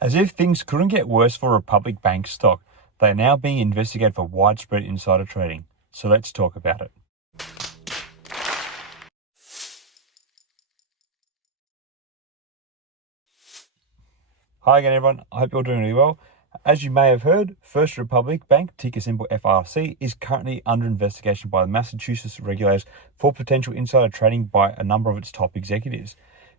As if things couldn't get worse for Republic Bank stock, they are now being investigated for widespread insider trading. So let's talk about it. Hi again, everyone. I hope you're doing really well. As you may have heard, First Republic Bank, ticker symbol FRC, is currently under investigation by the Massachusetts regulators for potential insider trading by a number of its top executives.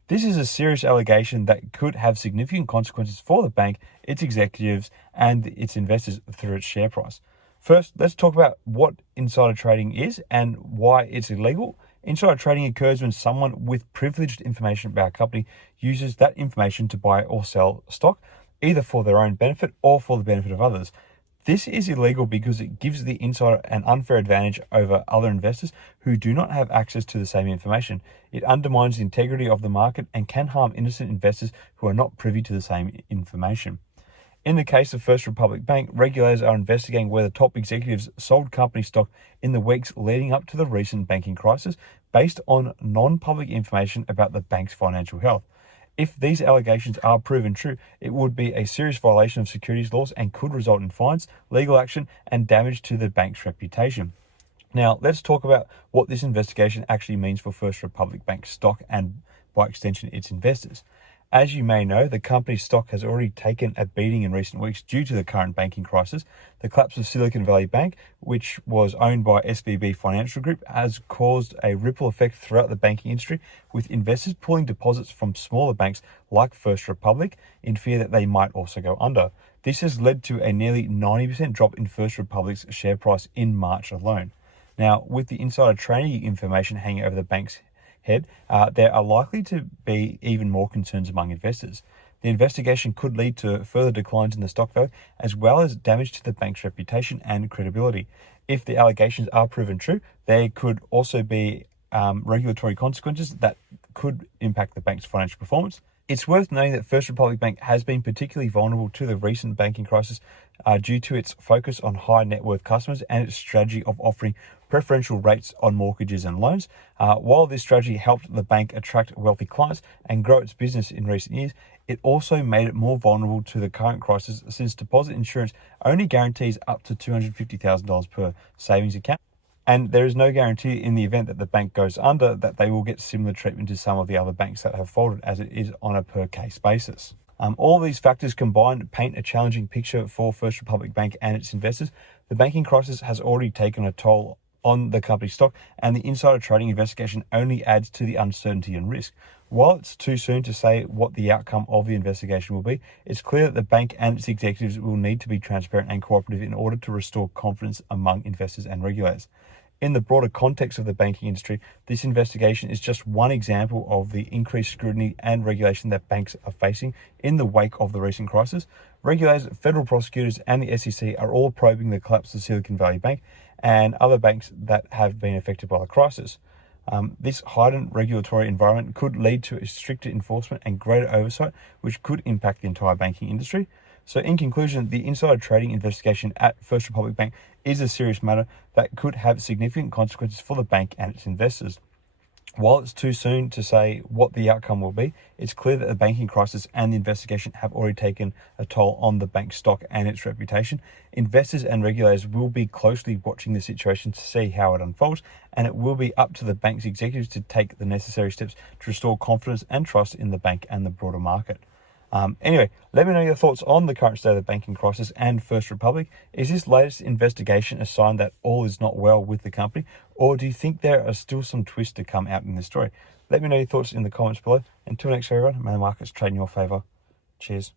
This is a serious allegation that could have significant consequences for the bank, its executives, and its investors through its share price. First, let's talk about what insider trading is and why it's illegal. Insider trading occurs when someone with privileged information about a company uses that information to buy or sell stock, either for their own benefit or for the benefit of others. This is illegal because it gives the insider an unfair advantage over other investors who do not have access to the same information. It undermines the integrity of the market and can harm innocent investors who are not privy to the same information. In the case of First Republic Bank, regulators are investigating whether top executives sold company stock in the weeks leading up to the recent banking crisis based on non-public information about the bank's financial health. If these allegations are proven true, it would be a serious violation of securities laws and could result in fines, legal action, and damage to the bank's reputation. Now, let's talk about what this investigation actually means for First Republic Bank stock and, by extension, its investors. As you may know, the company's stock has already taken a beating in recent weeks due to the current banking crisis. The collapse of Silicon Valley Bank, which was owned by SVB Financial Group, has caused a ripple effect throughout the banking industry, with investors pulling deposits from smaller banks like First Republic in fear that they might also go under. This has led to a nearly 90% drop in First Republic's share price in March alone. Now, with the insider trading information hanging over the bank's head, there are likely to be even more concerns among investors. The investigation could lead to further declines in the stock value, as well as damage to the bank's reputation and credibility. If the allegations are proven true, there could also be regulatory consequences that could impact the bank's financial performance. It's worth noting that First Republic Bank has been particularly vulnerable to the recent banking crisis due to its focus on high net worth customers and its strategy of offering preferential rates on mortgages and loans. While this strategy helped the bank attract wealthy clients and grow its business in recent years, it also made it more vulnerable to the current crisis, since deposit insurance only guarantees up to $250,000 per savings account. And there is no guarantee in the event that the bank goes under that they will get similar treatment to some of the other banks that have folded, as it is on a per case basis. All these factors combined paint a challenging picture for First Republic Bank and its investors. The banking crisis has already taken a toll on the company's stock, and the insider trading investigation only adds to the uncertainty and risk. While it's too soon to say what the outcome of the investigation will be, it's clear that the bank and its executives will need to be transparent and cooperative in order to restore confidence among investors and regulators. In the broader context of the banking industry, this investigation is just one example of the increased scrutiny and regulation that banks are facing in the wake of the recent crisis. Regulators, federal prosecutors, and the SEC are all probing the collapse of Silicon Valley Bank and other banks that have been affected by the crisis. This heightened regulatory environment could lead to a stricter enforcement and greater oversight, which could impact the entire banking industry. So in conclusion, the insider trading investigation at First Republic Bank is a serious matter that could have significant consequences for the bank and its investors. While it's too soon to say what the outcome will be, it's clear that the banking crisis and the investigation have already taken a toll on the bank's stock and its reputation. Investors and regulators will be closely watching the situation to see how it unfolds, and it will be up to the bank's executives to take the necessary steps to restore confidence and trust in the bank and the broader market. Anyway, let me know your thoughts on the current state of the banking crisis and First Republic. Is this latest investigation a sign that all is not well with the company, or do you think there are still some twists to come out in this story? Let me know your thoughts in the comments below. Until next time, everyone, may the markets trade in your favor. Cheers.